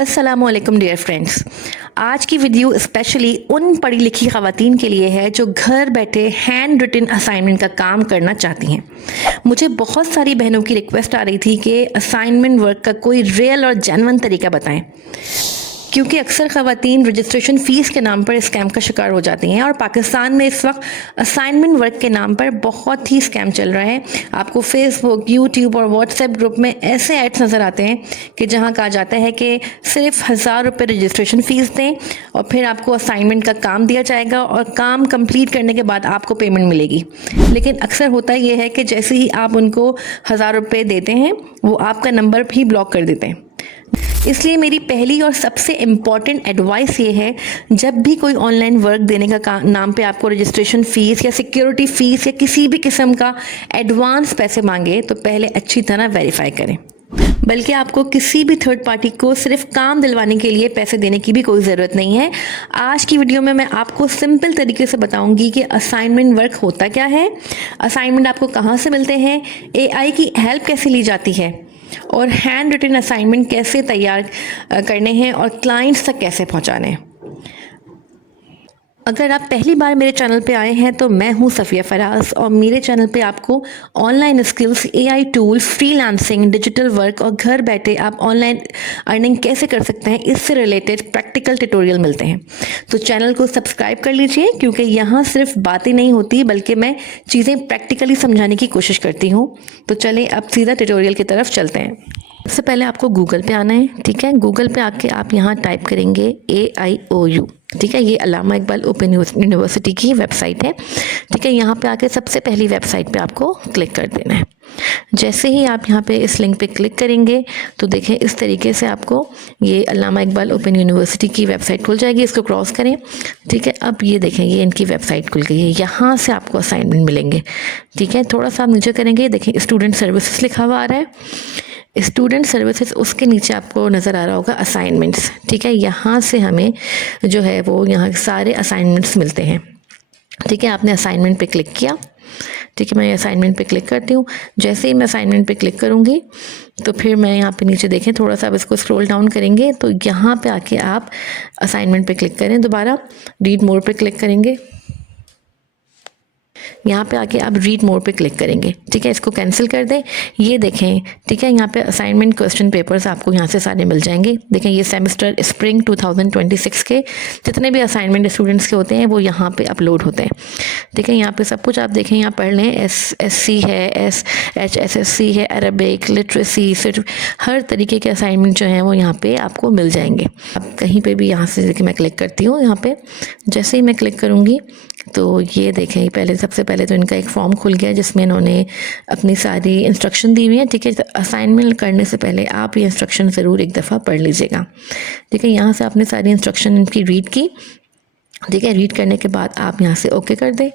अस्सलामुअलैकुम dear friends. आज की वीडियो स्पेशली उन पढ़ी लिखी ख़वातीन के लिए है जो घर बैठे हैंड रिटन असाइनमेंट का काम करना चाहती हैं। मुझे बहुत सारी बहनों की रिक्वेस्ट आ रही थी कि असाइनमेंट वर्क का कोई रियल और जेन्युइन तरीका बताएं, क्योंकि अक्सर ख़वातीन रजिस्ट्रेशन फ़ीस के नाम पर स्कैम का शिकार हो जाती हैं और पाकिस्तान में इस वक्त असाइनमेंट वर्क के नाम पर बहुत ही स्कैम चल रहा है। आपको फेसबुक, यूट्यूब और व्हाट्सएप ग्रुप में ऐसे एड्स नज़र आते हैं कि जहां कहा जाता है कि सिर्फ 1000 रुपये रजिस्ट्रेशन फ़ीस दें और फिर आपको असाइनमेंट का काम दिया जाएगा और काम कंप्लीट करने के बाद आपको पेमेंट मिलेगी। लेकिन अक्सर होता यह है कि जैसे ही आप उनको 1000 रुपये देते हैं वो आपका नंबर भी ब्लॉक कर देते हैं। इसलिए मेरी पहली और सबसे इम्पॉर्टेंट एडवाइस ये है, जब भी कोई ऑनलाइन वर्क देने का नाम पे आपको रजिस्ट्रेशन फ़ीस या सिक्योरिटी फ़ीस या किसी भी किस्म का एडवांस पैसे मांगे तो पहले अच्छी तरह वेरीफाई करें। बल्कि आपको किसी भी थर्ड पार्टी को सिर्फ काम दिलवाने के लिए पैसे देने की भी कोई ज़रूरत नहीं है। आज की वीडियो में मैं आपको सिंपल तरीके से बताऊंगी कि असाइनमेंट वर्क होता क्या है, असाइनमेंट आपको कहाँ से मिलते हैं, AI की हेल्प कैसे ली जाती है और हैंड रिटन असाइनमेंट कैसे तैयार करने हैं और क्लाइंट्स तक कैसे पहुंचाने हैं। अगर आप पहली बार मेरे चैनल पे आए हैं तो मैं हूं सफ़िया फराज और मेरे चैनल पे आपको online skills, AI tools, freelancing, digital work और घर बैठे आप ऑनलाइन अर्निंग कैसे कर सकते हैं इससे रिलेटेड प्रैक्टिकल ट्यूटोरियल मिलते हैं। तो चैनल को सब्सक्राइब कर लीजिए, क्योंकि यहाँ सिर्फ बातें नहीं होती बल्कि मैं चीज़ें प्रैक्टिकली समझाने की कोशिश करती हूँ। तो चलें अब सीधा ट्यूटोरियल की तरफ चलते हैं। सबसे पहले आपको गूगल पे आना है, ठीक है। गूगल पे आके आप यहाँ टाइप करेंगे AIOU, ठीक है। ये अल्लामा इकबाल ओपन यूनिवर्सिटी की वेबसाइट है, ठीक है। यहाँ पे आके सबसे पहली वेबसाइट पे आपको क्लिक कर देना है। जैसे ही आप यहाँ पे इस लिंक पे क्लिक करेंगे तो देखें इस तरीके से आपको ये अल्लामा इकबाल ओपन यूनिवर्सिटी की वेबसाइट खुल जाएगी। इसको क्रॉस करें, ठीक है। अब ये देखें ये इनकी वेबसाइट खुल गई है। यहाँ से आपको असाइनमेंट मिलेंगे, ठीक है। थोड़ा सा आप नीचे करेंगे, देखें स्टूडेंट सर्विसेज लिखा हुआ आ रहा है। स्टूडेंट सर्विसेज, उसके नीचे आपको नज़र आ रहा होगा असाइनमेंट्स, ठीक है। यहाँ से हमें जो है वो यहाँ सारे असाइनमेंट्स मिलते हैं, ठीक है। आपने असाइनमेंट पे क्लिक किया, ठीक है। मैं असाइनमेंट पे क्लिक करती हूँ। जैसे ही मैं असाइनमेंट पे क्लिक करूँगी तो फिर मैं यहाँ पे नीचे देखें थोड़ा सा, अब इसको स्क्रॉल डाउन करेंगे तो यहाँ पे आके आप असाइनमेंट पे क्लिक करें। दोबारा रीड मोर पे क्लिक करेंगे, यहाँ पे आके आप रीड मोर पे क्लिक करेंगे, ठीक है। इसको कैंसिल कर दें। ये देखें, ठीक है, यहाँ पे असाइनमेंट क्वेश्चन पेपर्स आपको यहाँ से सारे मिल जाएंगे। देखें ये सेमेस्टर स्प्रिंग 2026 के जितने भी असाइनमेंट स्टूडेंट्स के होते हैं वो यहाँ पे अपलोड होते हैं, ठीक है। यहाँ पे सब कुछ आप देखें, यहाँ पढ़ लें। SSC है, HSSC है, अरबिक, लिटरेसी, सिर्फ हर तरीके के असाइनमेंट जो हैं वो यहाँ पे आपको मिल जाएंगे। अब कहीं पे भी यहाँ से देखिए मैं क्लिक करती हूँ, यहाँ पे जैसे ही मैं क्लिक करूँगी तो ये देखें पहले सबसे पहले तो इनका एक फॉर्म खुल गया जिसमें इन्होंने अपनी सारी इंस्ट्रक्शन दी हुई है, ठीक है। असाइनमेंट करने से पहले आप ये इंस्ट्रक्शन ज़रूर एक दफ़ा पढ़ लीजिएगा, ठीक है। यहाँ से आपने सारी इंस्ट्रक्शन इनकी रीड की, ठीक है। रीड करने के बाद आप यहाँ से ओके कर दें।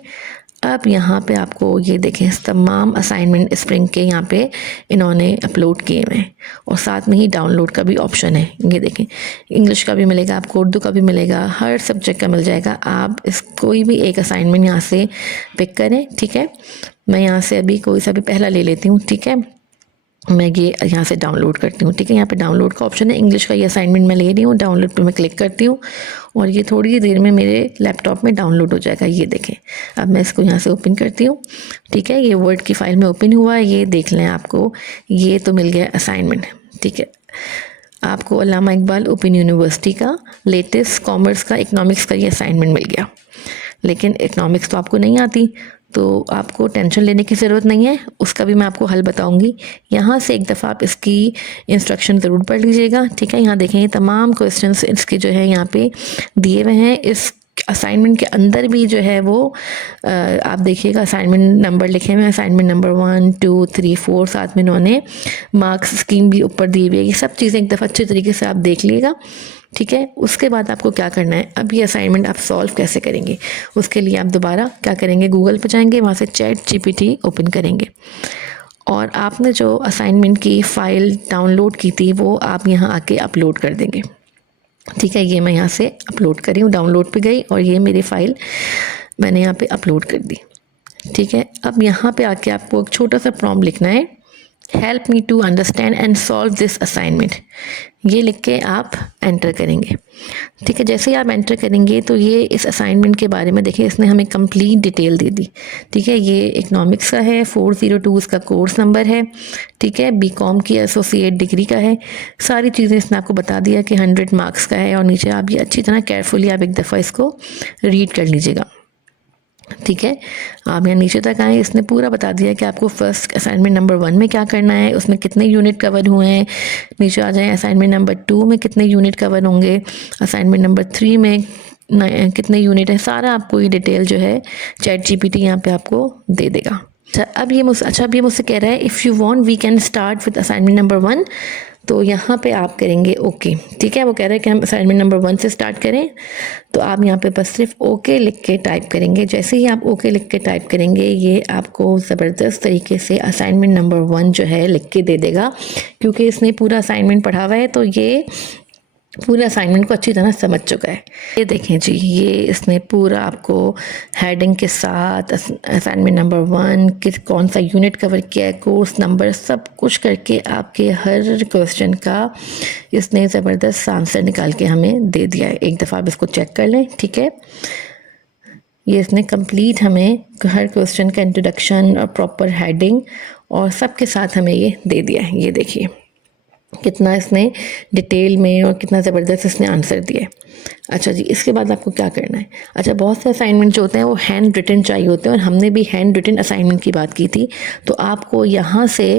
अब यहाँ पे आपको ये देखें तमाम असाइनमेंट स्प्रिंग के यहाँ पे इन्होंने अपलोड किए हुए हैं और साथ में ही डाउनलोड का भी ऑप्शन है। ये देखें इंग्लिश का भी मिलेगा आपको, उर्दू का भी मिलेगा, हर सब्जेक्ट का मिल जाएगा। आप इस कोई भी एक असाइनमेंट यहाँ से पिक करें, ठीक है। मैं यहाँ से अभी कोई सा भी पहला ले लेती हूँ, ठीक है। मैं ये यहाँ से डाउनलोड करती हूँ, ठीक है। यहाँ पे डाउनलोड का ऑप्शन है, इंग्लिश का ये असाइनमेंट मैं ले रही हूँ। डाउनलोड पे मैं क्लिक करती हूँ और ये थोड़ी ही देर में मेरे लैपटॉप में डाउनलोड हो जाएगा। ये देखें अब मैं इसको यहाँ से ओपन करती हूँ, ठीक है। ये वर्ड की फ़ाइल में ओपन हुआ है, ये देख लें आपको ये तो मिल गया असाइनमेंट, ठीक है। आपको अल्लामा इकबाल ओपन यूनिवर्सिटी का लेटेस्ट कॉमर्स का, इकनॉमिक्स का ये असाइनमेंट मिल गया। लेकिन इकनॉमिक्स तो आपको नहीं आती तो आपको टेंशन लेने की ज़रूरत नहीं है, उसका भी मैं आपको हल बताऊंगी। यहाँ से एक दफ़ा आप इसकी इंस्ट्रक्शन ज़रूर पढ़ लीजिएगा, ठीक है। यहाँ देखें तमाम क्वेश्चंस इसके जो है यहाँ पे दिए हुए हैं। इस असाइनमेंट के अंदर भी जो है वो आप देखिएगा असाइनमेंट नंबर लिखे हुए हैं, असाइनमेंट नंबर 1, 2, 3, 4, साथ में इन्होंने मार्क्स स्कीम भी ऊपर दी हुई है। ये सब चीज़ें एक दफ़ा अच्छे तरीके से आप देख लीजिएगा, ठीक है। उसके बाद आपको क्या करना है, अब ये असाइनमेंट आप सॉल्व कैसे करेंगे, उसके लिए आप दोबारा क्या करेंगे, गूगल पर जाएंगे, वहाँ से ChatGPT ओपन करेंगे और आपने जो असाइनमेंट की फ़ाइल डाउनलोड की थी वो आप यहाँ आके अपलोड कर देंगे, ठीक है। ये मैं यहाँ से अपलोड करी हूँ, डाउनलोड पे गई और ये मेरी फ़ाइल मैंने यहाँ पे अपलोड कर दी, ठीक है। अब यहाँ पे आके आपको एक छोटा सा प्रॉम्प्ट लिखना है, help me to understand and solve this assignment, ये लिख के आप एंटर करेंगे। ठीक है, जैसे ही आप एंटर करेंगे तो ये इस असाइनमेंट के बारे में देखिए इसने हमें कंप्लीट डिटेल दे दी। ठीक है, ये इकोनॉमिक्स का है, 402 उसका कोर्स नंबर है। ठीक है, बीकॉम की एसोसिएट डिग्री का है। सारी चीज़ें इसने आपको बता दिया कि 100 मार्क्स का है, और नीचे आप ये अच्छी तरह केयरफुली आप एक दफ़ा इसको रीड कर लीजिएगा। ठीक है, आप यहाँ नीचे तक आए, इसने पूरा बता दिया कि आपको फर्स्ट असाइनमेंट नंबर 1 में क्या करना है, उसमें कितने यूनिट कवर हुए हैं। नीचे आ जाएं, असाइनमेंट नंबर 2 में कितने यूनिट कवर होंगे, असाइनमेंट नंबर 3 में कितने यूनिट है, सारा आपको ये डिटेल जो है चैट जीपीटी यहाँ पे आपको दे देगा। अब ये मुझसे कह रहा है if you want we can start with assignment number 1, तो यहाँ पे आप करेंगे ओके। ठीक है, वो कह रहा है कि हम असाइनमेंट नंबर 1 से स्टार्ट करें, तो आप यहाँ पे बस सिर्फ ओके लिख के टाइप करेंगे। जैसे ही आप ओके लिख के टाइप करेंगे, ये आपको ज़बरदस्त तरीके से असाइनमेंट नंबर 1 जो है लिख के दे देगा, क्योंकि इसने पूरा असाइनमेंट पढ़ा हुआ है, तो ये पूरे असाइनमेंट को अच्छी तरह समझ चुका है। ये देखें जी, ये इसने पूरा आपको हेडिंग के साथ असाइनमेंट नंबर 1 किस कौन सा यूनिट कवर किया है, कोर्स नंबर, सब कुछ करके आपके हर क्वेश्चन का इसने ज़बरदस्त आंसर निकाल के हमें दे दिया है। एक दफ़ा आप इसको चेक कर लें। ठीक है, ये इसने कंप्लीट हमें हर क्वेश्चन का इंट्रोडक्शन और प्रॉपर हेडिंग और सब के साथ हमें ये दे दिया है। ये देखिए कितना इसने डिटेल में और कितना ज़बरदस्त इसने आंसर दिया है। अच्छा जी, इसके बाद आपको क्या करना है। अच्छा, बहुत से असाइनमेंट जो होते हैं वो हैंड रिटन चाहिए होते हैं, और हमने भी हैंड रिटन असाइनमेंट की बात की थी। तो आपको यहाँ से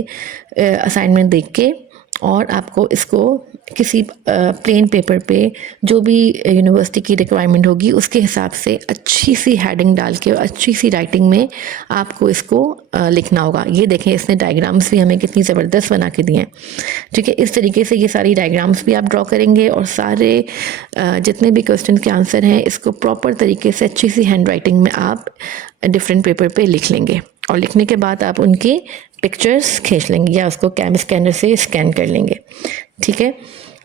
असाइनमेंट देख के और आपको इसको किसी प्लेन पेपर पे जो भी यूनिवर्सिटी की रिक्वायरमेंट होगी उसके हिसाब से अच्छी सी हेडिंग डाल के और अच्छी सी राइटिंग में आपको इसको लिखना होगा। ये देखें, इसने डायग्राम्स भी हमें कितनी ज़बरदस्त बना के दिए हैं। ठीक है, इस तरीके से ये सारी डायग्राम्स भी आप ड्रॉ करेंगे, और सारे जितने भी क्वेश्चन के आंसर हैं इसको प्रॉपर तरीके से अच्छी सी हैंड राइटिंग में आप डिफरेंट पेपर पे लिख लेंगे, और लिखने के बाद आप उनकी पिक्चर्स खींच लेंगे या उसको कैम स्कैनर से स्कैन कर लेंगे। ठीक है,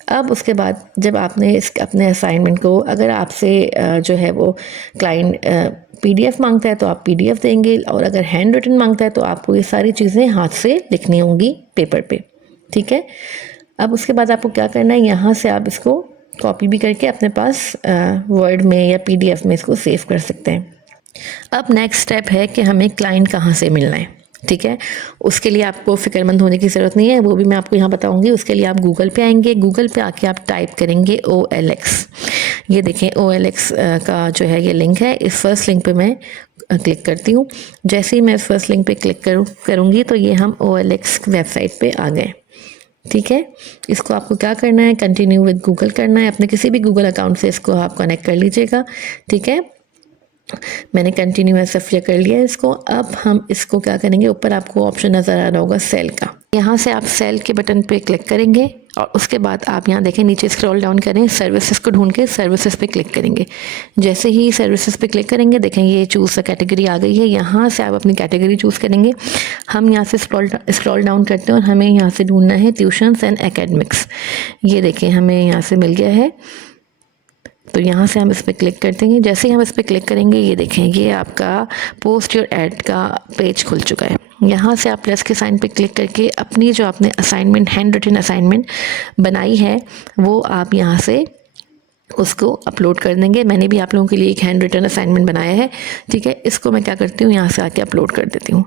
अब उसके बाद जब आपने अपने असाइनमेंट को, अगर आपसे जो है वो क्लाइंट पीडीएफ मांगता है तो आप पीडीएफ देंगे, और अगर हैंड रिटन मांगता है तो आपको ये सारी चीज़ें हाथ से लिखनी होंगी पेपर पे। ठीक है, अब उसके बाद आपको क्या करना है, यहाँ से आप इसको कॉपी भी करके अपने पास वर्ड में या पीडीएफ में इसको सेव कर सकते हैं। अब नेक्स्ट स्टेप है कि हमें क्लाइंट कहाँ से मिलना है। ठीक है, उसके लिए आपको फ़िक्रमंद होने की ज़रूरत नहीं है, वो भी मैं आपको यहाँ बताऊँगी। उसके लिए आप गूगल पे आएंगे, गूगल पे आके आप टाइप करेंगे OLX। ये देखें OLX का जो है ये लिंक है, इस फर्स्ट लिंक पे मैं क्लिक करती हूँ। जैसे ही मैं इस फर्स्ट लिंक पे क्लिक करूँगी तो ये हम OLX वेबसाइट पे आ गए। ठीक है, इसको आपको क्या करना है, कंटिन्यू विद गूगल करना है। अपने किसी भी गूगल अकाउंट से इसको आप कनेक्ट कर लीजिएगा। ठीक है, मैंने कंटिन्यू ऐसा फिर कर लिया इसको। अब हम इसको क्या करेंगे, ऊपर आपको ऑप्शन नज़र आ रहा होगा सेल का, यहाँ से आप सेल के बटन पे क्लिक करेंगे, और उसके बाद आप यहाँ देखें नीचे स्क्रॉल डाउन करें, सर्विसेज को ढूंढ के सर्विसेज पे क्लिक करेंगे। जैसे ही सर्विसेज पे क्लिक करेंगे, देखें ये चूज़ अ कैटेगरी आ गई है। यहाँ से आप अपनी कैटेगरी चूज़ करेंगे। हम यहाँ से स्क्रॉल डाउन करते हैं और हमें यहाँ से ढूंढना है ट्यूशन्स एंड एकेडमिक्स। ये देखें हमें यहाँ से मिल गया है, तो यहाँ से हम इस पर क्लिक कर देंगे। जैसे ही हम इस पर क्लिक करेंगे, ये देखें ये आपका पोस्ट योर एड का पेज खुल चुका है। यहाँ से आप प्लस के साइन पे क्लिक करके अपनी जो आपने असाइनमेंट, हैंड रिटन असाइनमेंट बनाई है, वो आप यहाँ से उसको अपलोड कर देंगे। मैंने भी आप लोगों के लिए एक हैंड रिटन असाइनमेंट बनाया है। ठीक है, इसको मैं क्या करती हूँ, यहाँ से आके अपलोड कर देती हूँ।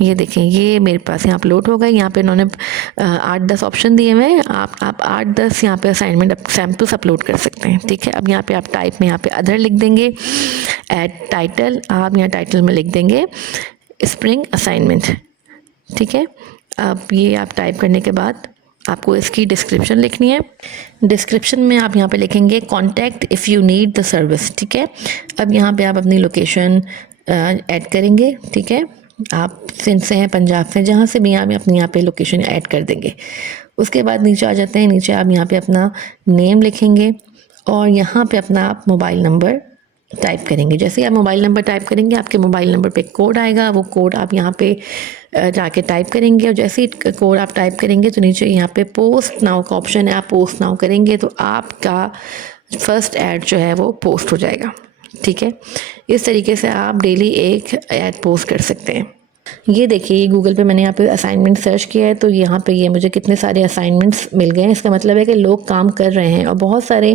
ये देखें ये मेरे पास यहाँ अपलोड हो गए। यहाँ पे इन्होंने 8-10 ऑप्शन दिए हुए हैं, आप 8-10 यहाँ पे असाइनमेंट सैम्पल्स अपलोड कर सकते हैं। ठीक है, अब यहाँ पे आप टाइप में यहाँ पे अदर लिख देंगे, ऐड टाइटल, आप यहाँ टाइटल में लिख देंगे स्प्रिंग असाइनमेंट। ठीक है, अब ये आप टाइप करने के बाद आपको इसकी डिस्क्रिप्शन लिखनी है। डिस्क्रिप्शन में आप यहाँ पे लिखेंगे contact if you need the service. ठीक है, अब यहाँ पे आप अपनी लोकेशन ऐड करेंगे। ठीक है, आप सिंध से हैं, पंजाब से, जहाँ से भी आप अपनी यहाँ पे लोकेशन ऐड कर देंगे। उसके बाद नीचे आ जाते हैं, नीचे आप यहाँ पे अपना नेम लिखेंगे और यहाँ पे अपना आप मोबाइल नंबर टाइप करेंगे। जैसे ही आप मोबाइल नंबर टाइप करेंगे, आपके मोबाइल नंबर पे कोड आएगा, वो कोड आप यहाँ पे जाके टाइप करेंगे, और जैसे ही कोड आप टाइप करेंगे तो नीचे यहाँ पे पोस्ट नाउ का ऑप्शन है, आप पोस्ट नाउ करेंगे तो आपका फर्स्ट ऐड जो है वो पोस्ट हो जाएगा। ठीक है, इस तरीके से आप डेली एक ऐड पोस्ट कर सकते हैं। ये देखिए, ये गूगल पे मैंने यहाँ पे असाइनमेंट सर्च किया है तो यहाँ पे ये मुझे कितने सारे असाइनमेंट्स मिल गए हैं। इसका मतलब है कि लोग काम कर रहे हैं और बहुत सारे,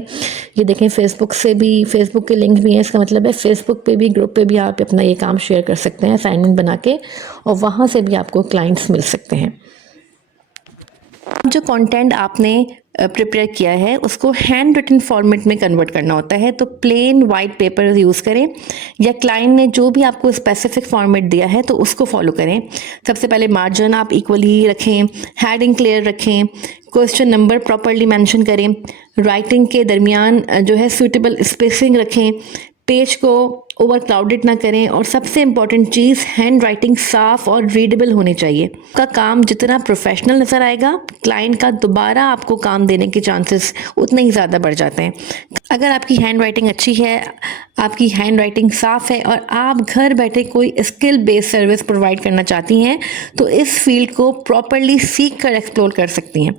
ये देखें फेसबुक से भी, फेसबुक के लिंक भी हैं। इसका मतलब है फेसबुक पे भी, ग्रुप पे भी आप अपना ये काम शेयर कर सकते हैं असाइनमेंट बना के, और वहाँ से भी आपको क्लाइंट्स मिल सकते हैं। जो कंटेंट आपने प्रिपेयर किया है उसको हैंड रिटन फॉर्मेट में कन्वर्ट करना होता है, तो प्लेन वाइट पेपर यूज़ करें या क्लाइंट ने जो भी आपको स्पेसिफिक फॉर्मेट दिया है तो उसको फॉलो करें। सबसे पहले मार्जिन आप इक्वली रखें, हेडिंग क्लियर रखें, क्वेश्चन नंबर प्रॉपरली मेंशन करें, राइटिंग के दरमियान जो है सूटेबल स्पेसिंग रखें, पेज को ओवर क्राउडेड ना करें, और सबसे इम्पॉर्टेंट चीज़ हैंड राइटिंग साफ और रीडेबल होनी चाहिए। का काम जितना प्रोफेशनल नज़र आएगा, क्लाइंट का दोबारा आपको काम देने के चांसेस उतने ही ज़्यादा बढ़ जाते हैं। अगर आपकी हैंड राइटिंग अच्छी है, आपकी हैंड राइटिंग साफ़ है और आप घर बैठे कोई स्किल बेस्ड सर्विस प्रोवाइड करना चाहती हैं तो इस फील्ड को प्रॉपरली सीख कर एक्सप्लोर कर सकती हैं।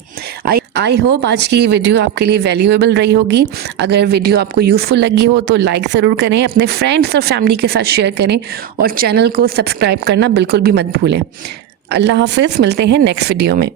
आई होप आज की ये वीडियो आपके लिए वैल्यूएबल रही होगी। अगर वीडियो आपको यूज़फुल लगी हो तो लाइक ज़रूर करें, अपने फ्रेंड्स और फैमिली के साथ शेयर करें और चैनल को सब्सक्राइब करना बिल्कुल भी मत भूलें। अल्लाह हाफिज़, मिलते हैं नेक्स्ट वीडियो में।